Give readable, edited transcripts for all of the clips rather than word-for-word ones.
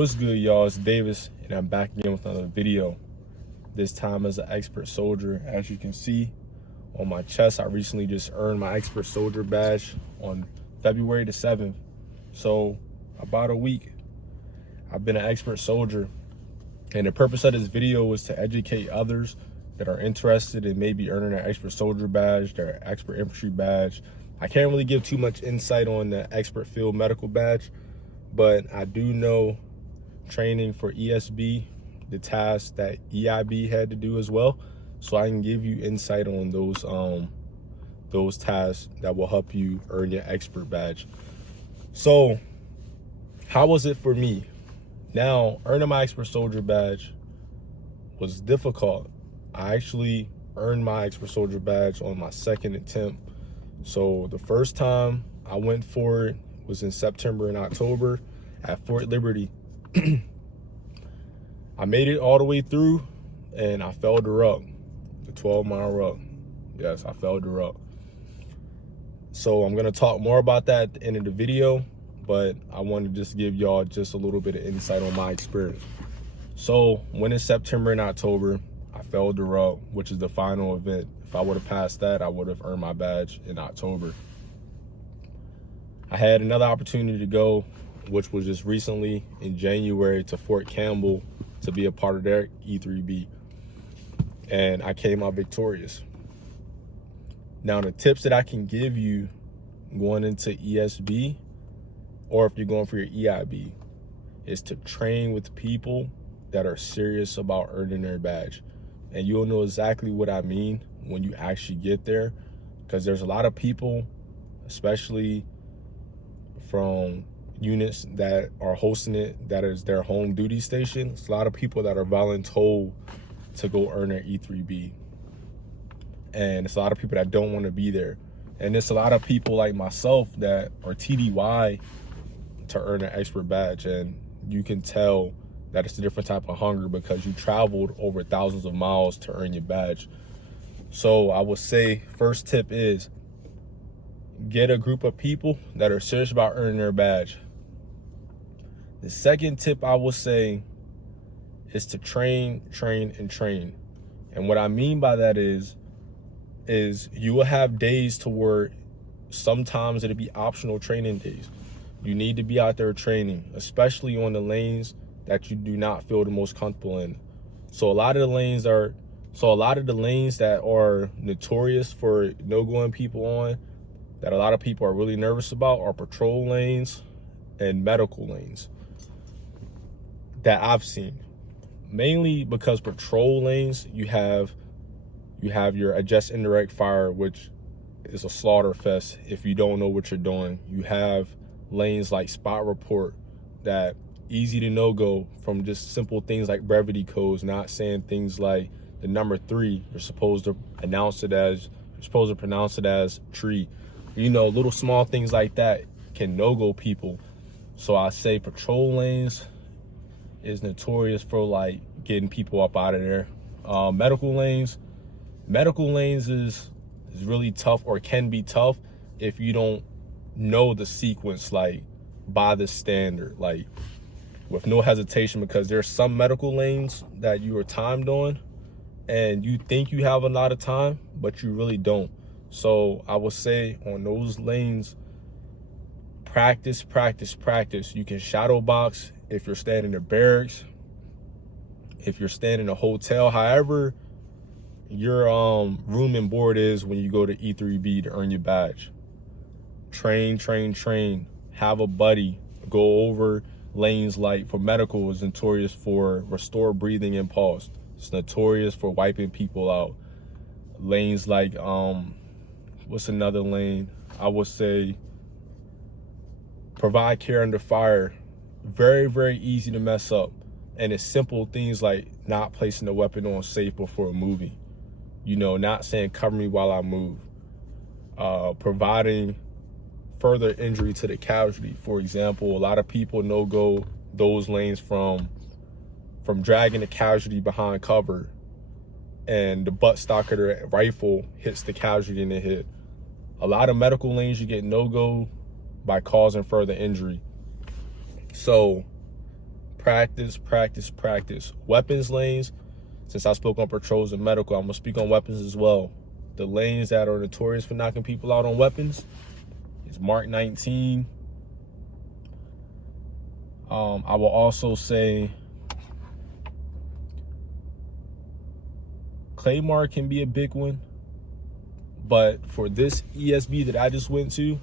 What's good, y'all? It's Davis, and I'm back again with another video. This time as an expert soldier. As you can see on my chest, I recently just earned my expert soldier badge on February the 7th. So about a week, I've been an expert soldier. And the purpose of this video was to educate others that are interested in maybe earning their expert soldier badge, their expert infantry badge. I can't really give too much insight on the expert field medical badge, but I do know training for ESB, the tasks that EIB had to do as well. So I can give you insight on those tasks that will help you earn your expert badge. So how was it for me? Now, earning my expert soldier badge was difficult. I actually earned my expert soldier badge on my second attempt. So the first time I went for it was in September and October at Fort Liberty. I made it all the way through and I failed the ruck, the 12-mile ruck. Yes, I failed the ruck. So I'm gonna talk more about that at the end of the video, but I want to just give y'all just a little bit of insight on my experience. So when in September and October, I failed the ruck, which is the final event. If I would have passed that, I would have earned my badge in October. I had another opportunity to go, which was just recently in January, to Fort Campbell to be a part of their E3B. And I came out victorious. Now, the tips that I can give you going into ESB, or if you're going for your EIB, is to train with people that are serious about earning their badge. And you'll know exactly what I mean when you actually get there, because there's a lot of people, especially from units that are hosting it, that is their home duty station. It's a lot of people that are voluntold to go earn their E3B. And it's a lot of people that don't want to be there. And it's a lot of people like myself that are TDY to earn an expert badge. And you can tell that it's a different type of hunger because you traveled over thousands of miles to earn your badge. So I would say first tip is get a group of people that are serious about earning their badge. The second tip I will say is to train, train, and train. And what I mean by that is you will have days to where sometimes it'll be optional training days. You need to be out there training, especially on the lanes that you do not feel the most comfortable in. So a lot of the lanes that are notorious for no-going people on, that a lot of people are really nervous about, are patrol lanes and medical lanes that I've seen. Mainly because patrol lanes, you have your adjust indirect fire, which is a slaughter fest if you don't know what you're doing. You have lanes like spot report that easy to no-go from just simple things like brevity codes, not saying things like the number 3, you're supposed to pronounce it as tree. You know, little small things like that can no-go people. So I say patrol lanes is notorious for like getting people up out of there. Medical lanes is really tough, or can be tough if you don't know the sequence like by the standard, like with no hesitation, because there's some medical lanes that you are timed on and you think you have a lot of time, but you really don't. So I would say on those lanes, practice. You can shadow box if you're staying in the barracks, if you're staying in a hotel, however your room and board is when you go to E3B to earn your badge. Train. Have a buddy. Go over lanes like for medical is notorious for restore breathing and pulse. It's notorious for wiping people out. Lanes like what's another lane? I would say provide care under fire. Very easy to mess up. And it's simple things like not placing the weapon on safe before moving. You know, not saying cover me while I move. Providing further injury to the casualty. For example, a lot of people no-go those lanes from dragging the casualty behind cover, and the butt stock of the rifle hits the casualty in the head. A lot of medical lanes you get no-go by causing further injury. So Practice, practice, practice. Weapons lanes, since I spoke on patrols and medical, I'm going to speak on weapons as well. The lanes that are notorious for knocking people out on weapons is Mark 19. I will also say Claymore can be a big one. But for this ESB that I just went to,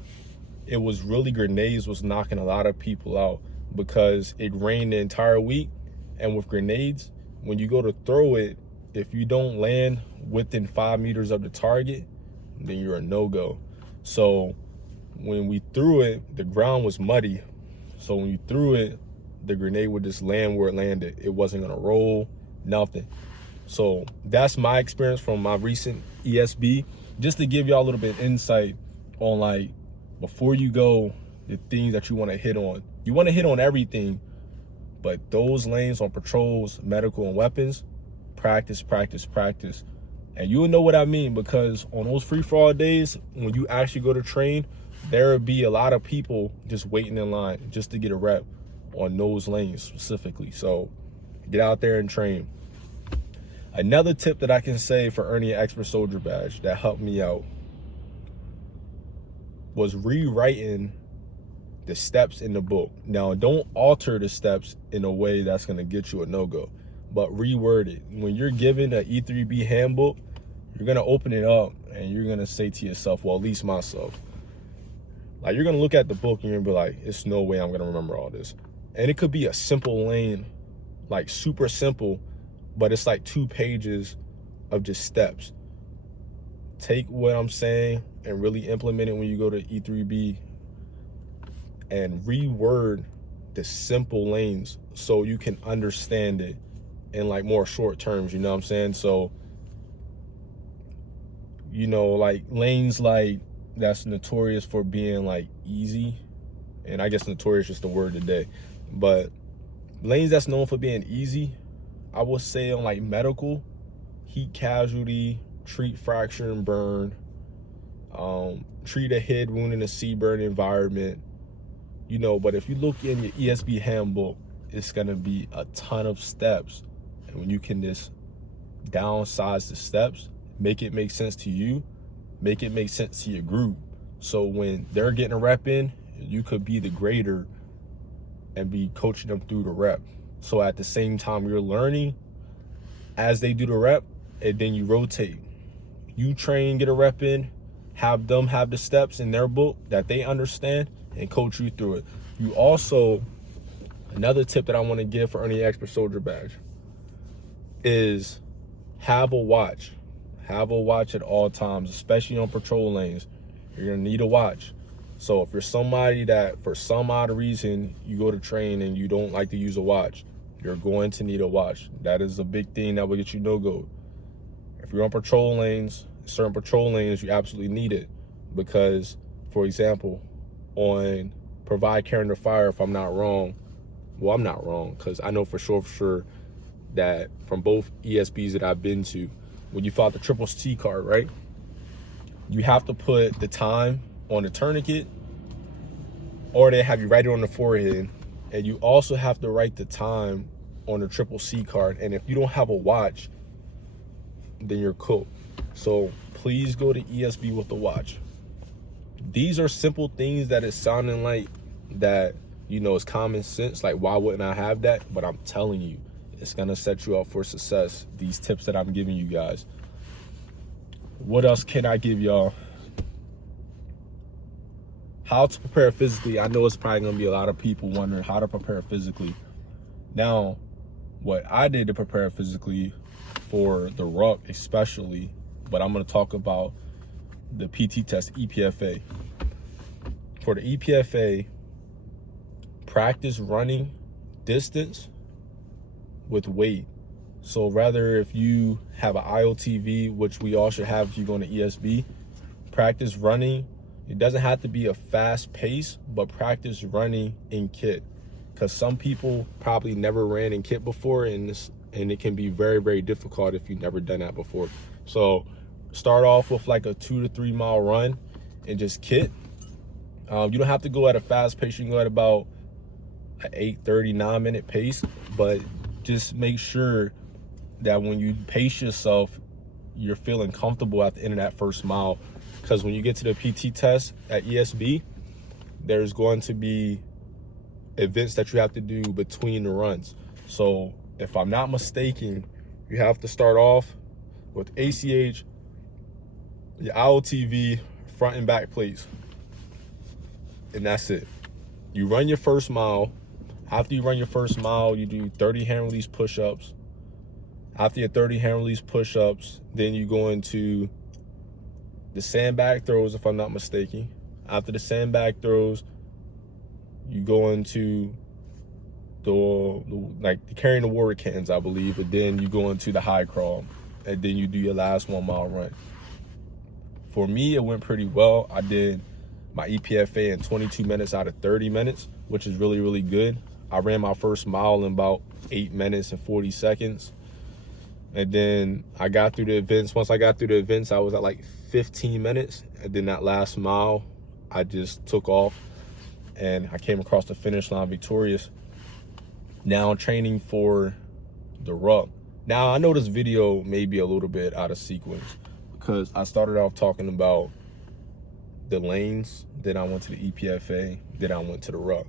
it was really grenades was knocking a lot of people out because it rained the entire week. And with grenades, when you go to throw it, if you don't land within 5 meters of the target, then you're a no-go. So when we threw it, the ground was muddy. So when you threw it, the grenade would just land where it landed. It wasn't gonna roll, nothing. So that's my experience from my recent ESB. Just to give y'all a little bit of insight on, like, before you go, the things that you want to hit on. You want to hit on everything, but those lanes on patrols, medical, and weapons, practice, practice, practice. And you'll know what I mean, because on those free-for-all days, when you actually go to train, there will be a lot of people just waiting in line just to get a rep on those lanes specifically. So get out there and train. Another tip that I can say for earning an expert soldier badge that helped me out was rewriting the steps in the book. Now, don't alter the steps in a way that's going to get you a no-go, but reword it. When you're given an E3B handbook, you're going to open it up and you're going to say to yourself, well, at least myself, like, you're going to look at the book and you're going to be like, it's no way I'm going to remember all this. And it could be a simple lane, like super simple, but it's like 2 pages of just steps. Take what I'm saying and really implement it when you go to E3B and reword the simple lanes so you can understand it in like more short terms, you know what I'm saying? So, you know, like lanes like that's notorious for being like easy, and I guess notorious is just the word today, but lanes that's known for being easy, I would say on like medical, heat casualty, treat fracture and burn, treat a head wound in a sea-burn environment, you know. But if you look in your ESB handbook, it's gonna be a ton of steps. And when you can just downsize the steps, make it make sense to you, make it make sense to your group. So when they're getting a rep in, you could be the grader and be coaching them through the rep. So at the same time you're learning as they do the rep, and then you rotate. You train, get a rep in, have them have the steps in their book that they understand, and coach you through it. You also, another tip that I want to give for earning expert soldier badge is have a watch. Have a watch at all times, especially on patrol lanes. You're gonna need a watch. So if you're somebody that for some odd reason you go to train and you don't like to use a watch, you're going to need a watch. That is a big thing that will get you no-go. If you're on patrol lanes, certain patrol lanes, you absolutely need it. Because, for example, on provide care under fire, if I'm not wrong, well, I'm not wrong, because I know for sure that from both ESBs that I've been to, when you fill out the triple C card, right, you have to put the time on the tourniquet, or they have you write it on the forehead, and you also have to write the time on the triple C card. And if you don't have a watch, then you're cooked. So please go to ESB with the watch. These are simple things that is sounding like that, you know, it's common sense, like why wouldn't I have that? But I'm telling you, it's gonna set you up for success, these tips that I'm giving you guys. What else can I give y'all? How to prepare physically. I know it's probably gonna be a lot of people wondering how to prepare physically. Now, what I did to prepare physically for the ruck especially, but I'm gonna talk about the PT test, EPFA. For the EPFA, practice running distance with weight. So rather, if you have an IOTV, which we all should have if you go to ESB, practice running. It doesn't have to be a fast pace, but practice running in kit. Because some people probably never ran in kit before, and it can be very, very difficult if you've never done that before. So start off with like a 2 to 3 mile run and just kit. You don't have to go at a fast pace. You can go at about an 8:30, 9-minute pace, but just make sure that when you pace yourself, you're feeling comfortable at the end of that first mile. Because when you get to the PT test at ESB, there's going to be events that you have to do between the runs. So if I'm not mistaken, you have to start off with ACH, your IOTV, front and back plates, and that's it. You run your first mile. After you run your first mile, you do 30 hand release push-ups. After your 30 hand release push-ups, then you go into the sandbag throws, if I'm not mistaken. After the sandbag throws, you go into the carrying the water cans, I believe, and then you go into the high crawl, and then you do your last 1 mile run. For me, it went pretty well. I did my EPFA in 22 minutes out of 30 minutes, which is really, really good. I ran my first mile in about 8 minutes and 40 seconds. And then I got through the events. Once I got through the events, I was at like 15 minutes. And then that last mile, I just took off and I came across the finish line victorious. Now I'm training for the ruck. Now I know this video may be a little bit out of sequence because I started off talking about the lanes, then I went to the EPFA, then I went to the ruck.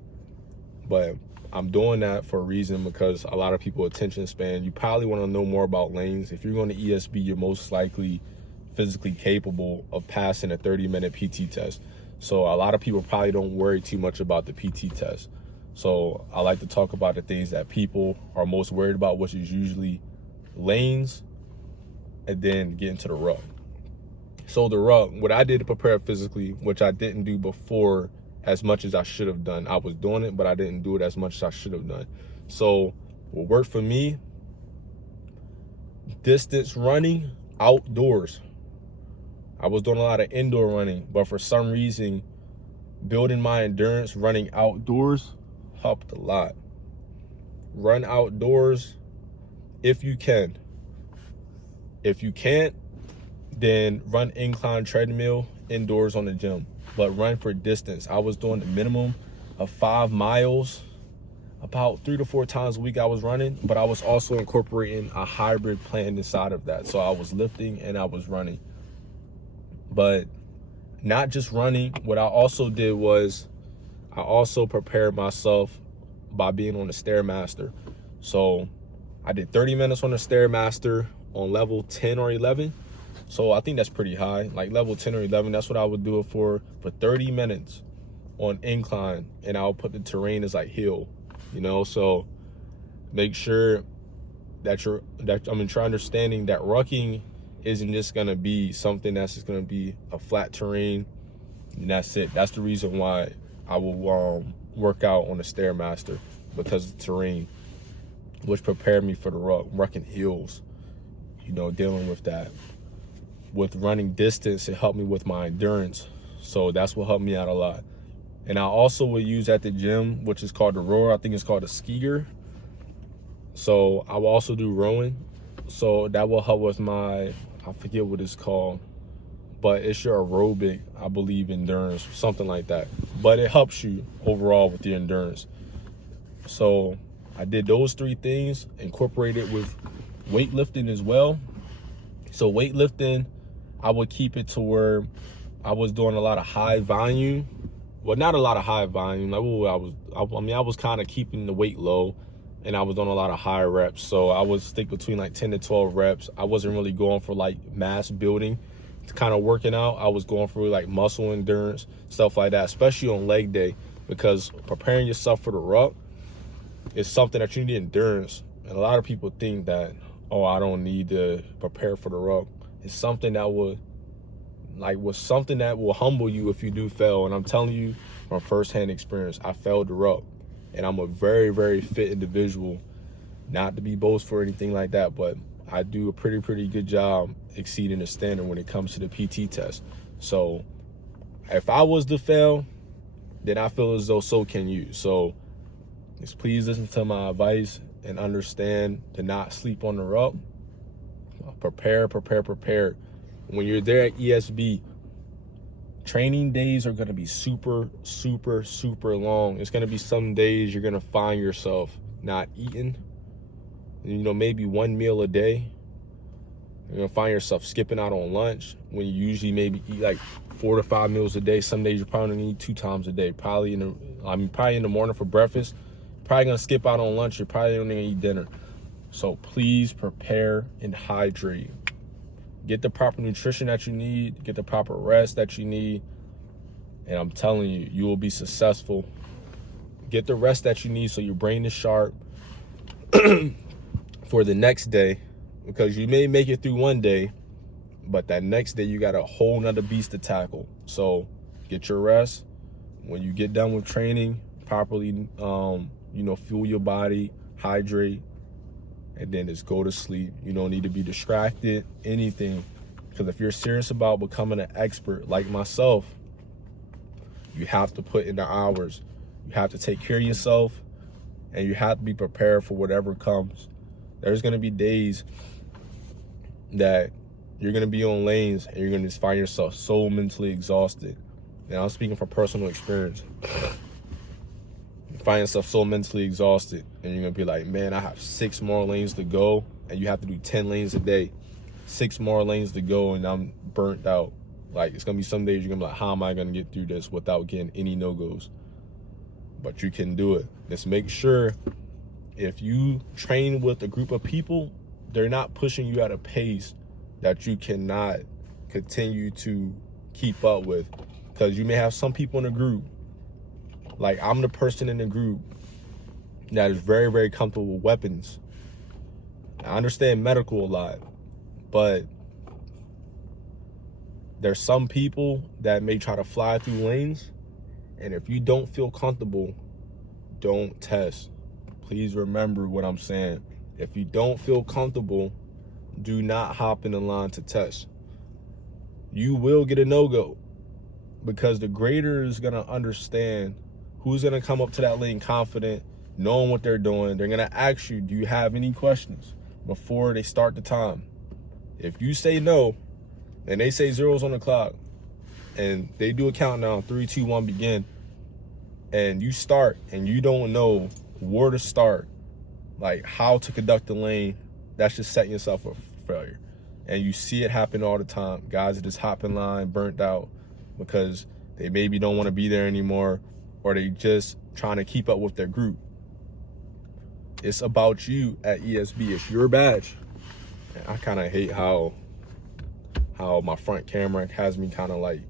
But I'm doing that for a reason, because a lot of people attention span, you probably want to know more about lanes. If you're going to ESB, you're most likely physically capable of passing a 30-minute PT test. So a lot of people probably don't worry too much about the PT test. So I like to talk about the things that people are most worried about, which is usually lanes, and then get into the ruck. So the ruck, what I did to prepare physically, which I didn't do before as much as I should have done. I was doing it, but I didn't do it as much as I should have done. So what worked for me, distance running outdoors. I was doing a lot of indoor running, but for some reason, building my endurance running outdoors helped a lot. Run outdoors if you can. If you can't, then run incline treadmill indoors on the gym, but run for distance. I was doing the minimum of 5 miles, about 3 to 4 times a week I was running, but I was also incorporating a hybrid plan inside of that. So I was lifting and I was running, but not just running. What I also did was I also prepared myself by being on the Stairmaster. So I did 30 minutes on the Stairmaster on level 10 or 11. So I think that's pretty high, like level 10 or 11. That's what I would do it for 30 minutes on incline, and I'll put the terrain as like hill, you know. So make sure that try understanding that rucking isn't just gonna be something that's just gonna be a flat terrain and that's it. That's the reason why I will work out on the Stairmaster, because of the terrain, which prepared me for the rucking hills, you know, dealing with that. With running distance, it helped me with my endurance. So that's what helped me out a lot. And I also will use at the gym, which is called the rower. I think it's called a skier. So I will also do rowing. So that will help with my, I forget what it's called, but it's your aerobic, I believe, endurance, something like that. But it helps you overall with your endurance. So I did those 3 things, incorporated with weightlifting as well. So weightlifting, I would keep it to where I was doing a lot of high volume. Well, not a lot of high volume. I was kind of keeping the weight low, and I was doing a lot of high reps. So I would stick between like 10 to 12 reps. I wasn't really going for like mass building, kind of working out. I was going for like muscle endurance, stuff like that, especially on leg day, because preparing yourself for the ruck is something that you need endurance. And a lot of people think that, oh, I don't need to prepare for the ruck. It's something that will humble you if you do fail. And I'm telling you from firsthand experience, I failed the ruck, and I'm a very, very fit individual. Not to be boastful or anything like that, but I do a pretty good job exceeding the standard when it comes to the PT test. So if I was to fail, then I feel as though so can you. So just please listen to my advice and understand to not sleep on the ruck. Prepare. When you're there at ESB, Training days are going to be super, super, super long. It's going to be some days you're going to find yourself not eating, maybe one meal a day. You're going to find yourself skipping out on lunch when you usually maybe eat like 4 to 5 meals a day. Some days you're probably going to eat 2 times a day. Probably in the morning for breakfast. Probably going to skip out on lunch. You're probably only going to eat dinner. So please prepare and hydrate. Get the proper nutrition that you need. Get the proper rest that you need. And I'm telling you, you will be successful. Get the rest that you need so your brain is sharp for the next day. Because you may make it through one day, but that next day you got a whole nother beast to tackle. So get your rest. When you get done with training, properly, fuel your body, hydrate, and then just go to sleep. You don't need to be distracted, anything. Because if you're serious about becoming an expert like myself, you have to put in the hours. You have to take care of yourself, and you have to be prepared for whatever comes. There's going to be days that you're going to be on lanes and you're going to just find yourself so mentally exhausted. And I'm speaking from personal experience. You find yourself so mentally exhausted and you're going to be like, man, I have 6 more lanes to go, and you have to do 10 lanes a day. 6 more lanes to go and I'm burnt out. Like, it's going to be some days you're going to be like, how am I going to get through this without getting any no-goes? But you can do it. Just make sure if you train with a group of people, they're not pushing you at a pace that you cannot continue to keep up with. Because you may have some people in the group, like I'm the person in the group that is very, very comfortable with weapons. I understand medical a lot, but there's some people that may try to fly through lanes, and if you don't feel comfortable, don't test. Please remember what I'm saying. If you don't feel comfortable, do not hop in the line to test. You will get a no-go because the grader is going to understand who's going to come up to that lane confident, knowing what they're doing. They're going to ask you, do you have any questions before they start the time? If you say no, and they say 0's on the clock, and they do a countdown, 3, 2, 1, begin, and you start and you don't know where to start, like how to conduct the lane, that's just setting yourself up for failure. And you see it happen all the time. Guys that just hop in line, burnt out, because they maybe don't want to be there anymore, or they just trying to keep up with their group. It's about you at ESB. It's your badge. And I kind of hate how my front camera has me kind of like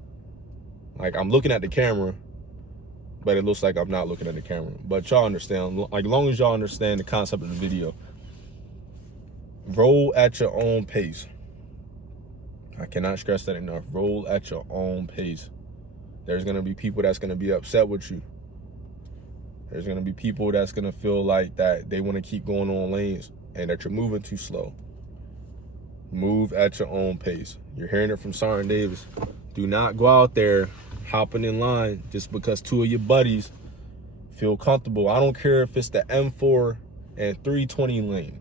I'm looking at the camera, but it looks like I'm not looking at the camera. But y'all understand, like, as long as y'all understand the concept of the video, roll at your own pace. I cannot stress that enough. Roll at your own pace. There's going to be people that's going to be upset with you. There's going to be people that's going to feel like that they want to keep going on lanes and that you're moving too slow. Move at your own pace. You're hearing it from Sergeant Davis. Do not go out there hopping in line just because 2 of your buddies feel comfortable. I don't care if it's the M4 and 320 lane.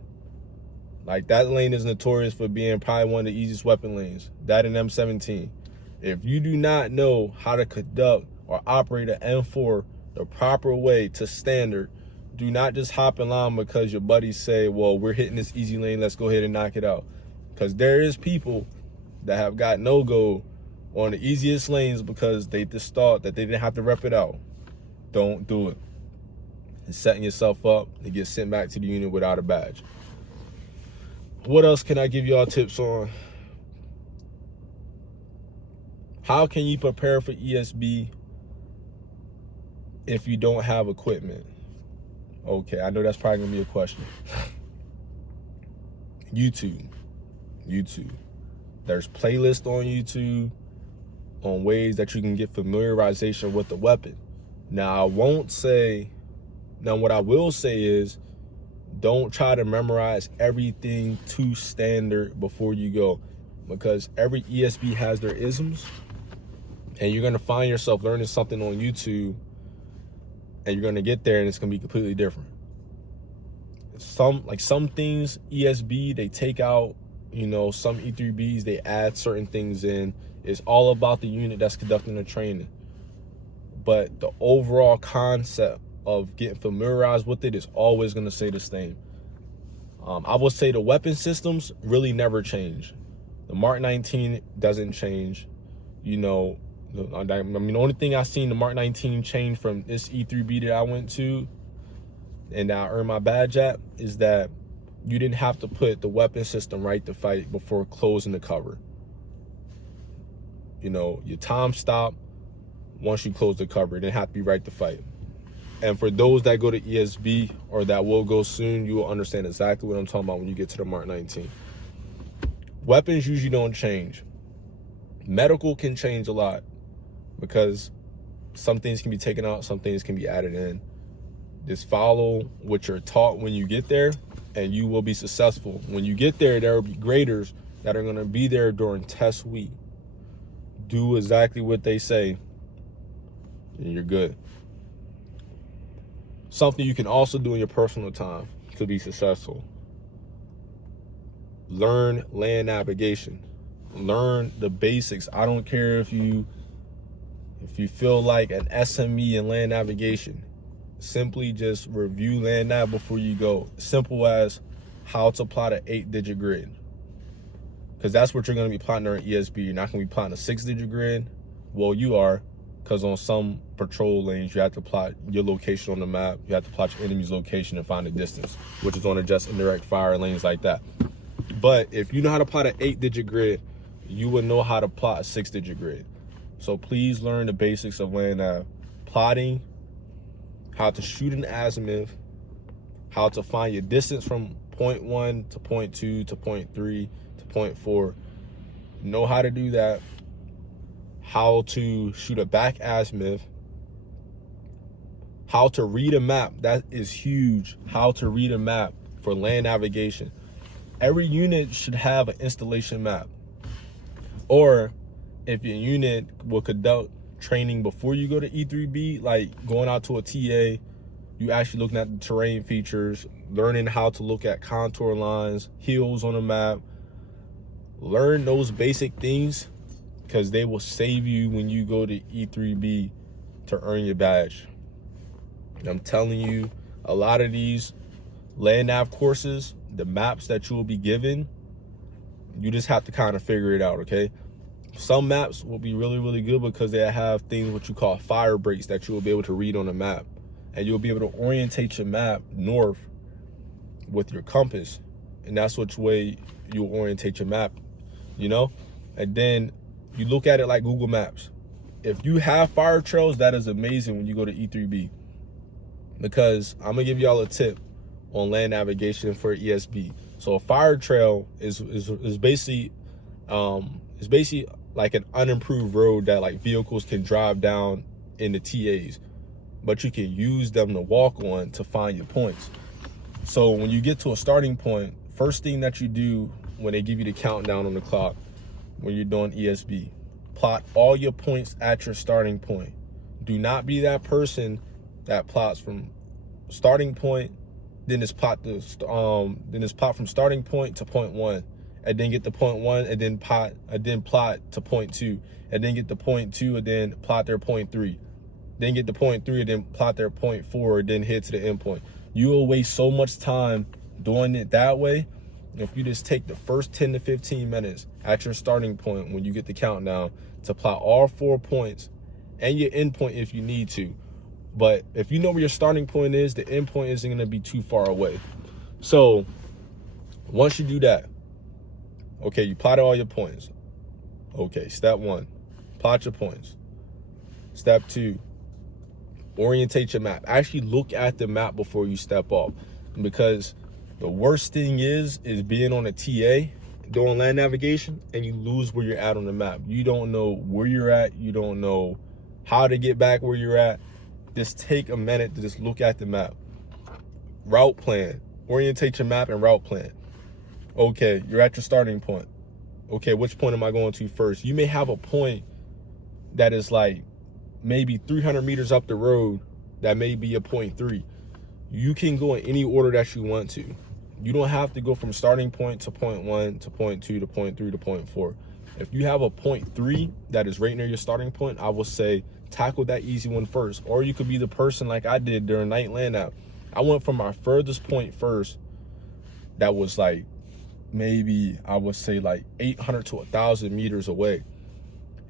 Like, that lane is notorious for being probably one of the easiest weapon lanes. That and M17. If you do not know how to conduct or operate an M4 the proper way to standard, do not just hop in line because your buddies say, well, we're hitting this easy lane, let's go ahead and knock it out. Because there is people that have got no-go on the easiest lanes because they just thought that they didn't have to rep it out. Don't do it. It's setting yourself up to get sent back to the unit without a badge. What else can I give y'all tips on? How can you prepare for ESB if you don't have equipment? Okay, I know that's probably gonna be a question. YouTube. There's playlists on YouTube on ways that you can get familiarization with the weapon. Now, what I will say is, don't try to memorize everything to standard before you go, because every ESB has their isms, and you're gonna find yourself learning something on YouTube, and you're gonna get there and it's gonna be completely different. Some things ESB, they take out You know, some E3Bs, they add certain things in. It's all about the unit that's conducting the training. But the overall concept of getting familiarized with it is always going to stay the same. I would say the weapon systems really never change. The Mark 19 doesn't change. You know, I mean, the only thing I seen the Mark 19 change from this E3B that I went to and that I earned my badge at is that you didn't have to put the weapon system right to fight before closing the cover. You know, your time stopped once you close the cover. It didn't have to be right to fight. And for those that go to ESB or that will go soon, you will understand exactly what I'm talking about when you get to the Mark 19. Weapons usually don't change. Medical can change a lot because some things can be taken out, some things can be added in. Just follow what you're taught when you get there, and you will be successful. When you get there, there will be graders that are going to be there during test week. Do exactly what they say, and you're good. Something you can also do in your personal time to be successful. Learn land navigation. Learn the basics. I don't care if you feel like an SME in land navigation. Simply just review land nav before you go. Simple as how to plot an 8-digit grid. Because that's what you're going to be plotting during ESB. You're not going to be plotting a 6-digit grid. Well, you are, because on some patrol lanes, you have to plot your location on the map. You have to plot your enemy's location and find the distance, which is on a just indirect fire lanes like that. But if you know how to plot an 8-digit grid, you would know how to plot a 6-digit grid. So please learn the basics of land nav. Plotting, how to shoot an azimuth, how to find your distance from point 1 to point 2 to point 3 to point 4. Know how to do that. How to shoot a back azimuth. How to read a map. That is huge. How to read a map for land navigation. Every unit should have an installation map. Or if your unit will conduct training before you go to E3B, like going out to a TA, you actually looking at the terrain features, learning how to look at contour lines, hills on the map. Learn those basic things because they will save you when you go to E3B to earn your badge. And I'm telling you, a lot of these land nav courses, the maps that you will be given, you just have to kind of figure it out, okay? Some maps will be really, really good because they have things what you call fire breaks that you will be able to read on the map. And you'll be able to orientate your map north with your compass. And that's which way you'll orientate your map, you know? And then you look at it like Google Maps. If you have fire trails, that is amazing when you go to E3B. Because I'm gonna give y'all a tip on land navigation for ESB. So a fire trail is basically like an unimproved road that like vehicles can drive down in the TAs, but you can use them to walk on to find your points. So when you get to a starting point, first thing that you do when they give you the countdown on the clock, when you're doing ESB, plot all your points at your starting point. Do not be that person that plots from starting point, then it's plot from starting point to point 1. And then get to point 1 and then plot to point 2, and then get to point 2 and then plot their point 3, then get to point 3 and then plot their point 4 and then head to the end point. You will waste so much time doing it that way. If you just take the first 10 to 15 minutes at your starting point when you get the countdown to plot all 4 points and your end point if you need to. But if you know where your starting point is, the end point isn't going to be too far away. So once you do that, okay, you plotted all your points. Okay, step 1, plot your points. Step 2, orientate your map. Actually look at the map before you step off, because the worst thing is being on a TA doing land navigation and you lose where you're at on the map. You don't know where you're at. You don't know how to get back where you're at. Just take a minute to just look at the map. Route plan. Orientate your map and route plan. Okay, you're at your starting point. Okay, which point am I going to first? You may have a point that is like maybe 300 meters up the road that may be a point 3. You can go in any order that you want to. You don't have to go from starting point to point 1 to point 2 to point 3 to point 4. If you have a point 3 that is right near your starting point, I will say tackle that easy one first. Or you could be the person like I did during night land out. I went from my furthest point first, that was like maybe I would say like 800 to 1,000 meters away.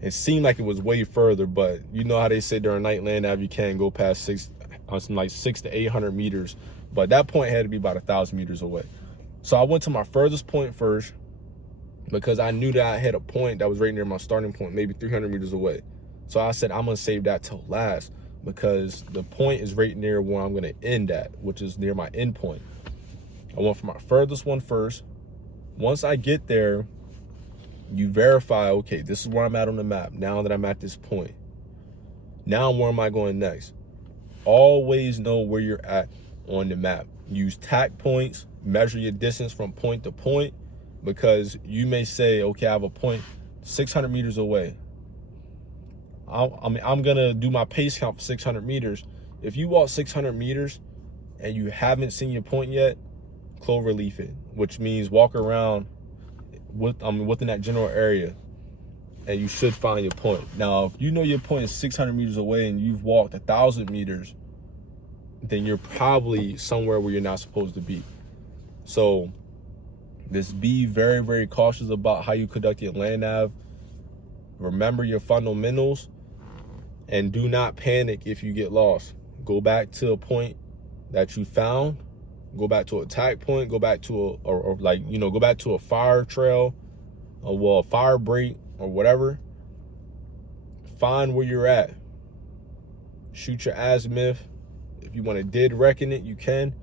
It seemed like it was way further, but you know how they say during night land nav you can't go past 6 to 800 meters. But that point had to be about 1,000 meters away. So I went to my furthest point first because I knew that I had a point that was right near my starting point, maybe 300 meters away. So I said, I'm gonna save that till last because the point is right near where I'm gonna end at, which is near my end point. I went for my furthest one first. Once I get there, you verify, okay, this is where I'm at on the map. Now that I'm at this point, now where am I going next? Always know where you're at on the map. Use tack points, measure your distance from point to point, because you may say, okay, I have a point 600 meters away. I'm gonna do my pace count for 600 meters. If you walk 600 meters and you haven't seen your point yet, clover leaf it, which means walk around within that general area, and you should find your point. Now, if you know your point is 600 meters away and you've walked 1,000 meters, then you're probably somewhere where you're not supposed to be. So just be very, very cautious about how you conduct your land nav. Remember your fundamentals and do not panic if you get lost. Go back to a point that you found, go back to a attack point, go back to go back to a fire trail, a fire break or whatever. Find where you're at. Shoot your azimuth. If you want to dead reckon it, you can.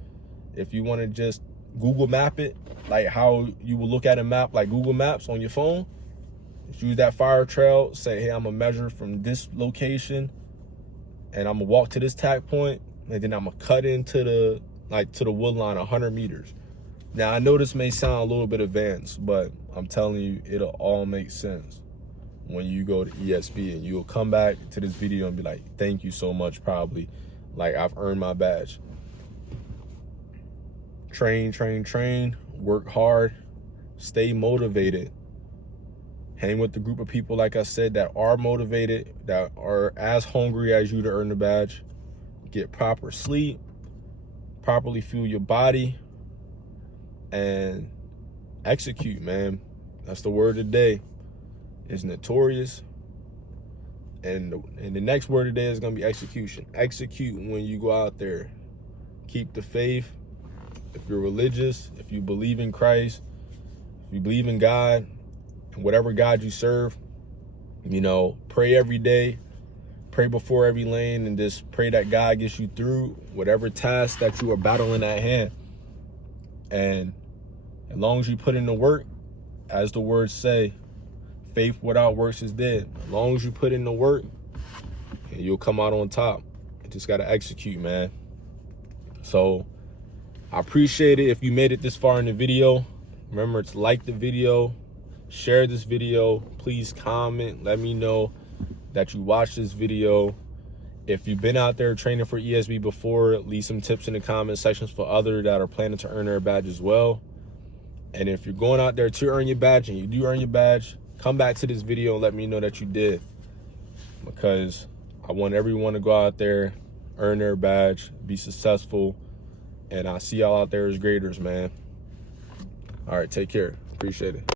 If you want to just Google map it, like how you will look at a map like Google Maps on your phone, just use that fire trail, say, hey, I'm gonna measure from this location and I'm gonna walk to this tack point, and then I'm gonna cut into the wood line 100 meters. Now, I know this may sound a little bit advanced, but I'm telling you, it'll all make sense when you go to ESB, and you'll come back to this video and be like, thank you so much, probably. Like, I've earned my badge. Train, work hard, stay motivated. Hang with the group of people, like I said, that are motivated, that are as hungry as you to earn the badge. Get proper sleep, properly fuel your body, and execute, man. That's the word of the day. It's notorious. And the next word of the day is going to be execution. Execute when you go out there. Keep the faith. If you're religious, if you believe in Christ, if you believe in God, and whatever God you serve, pray every day. Pray before every lane, and just pray that God gets you through whatever task that you are battling at hand. And as long as you put in the work, as the words say, faith without works is dead. As long as you put in the work, you'll come out on top. You just got to execute, man. So I appreciate it if you made it this far in the video. Remember to like the video, share this video. Please comment. Let me know that you watched this video. If you've been out there training for ESB before, leave some tips in the comment sections for others that are planning to earn their badge as well. And if you're going out there to earn your badge and you do earn your badge, come back to this video and let me know that you did, because I want everyone to go out there, earn their badge, be successful, and I see y'all out there as graders, man. All right, take care. Appreciate it.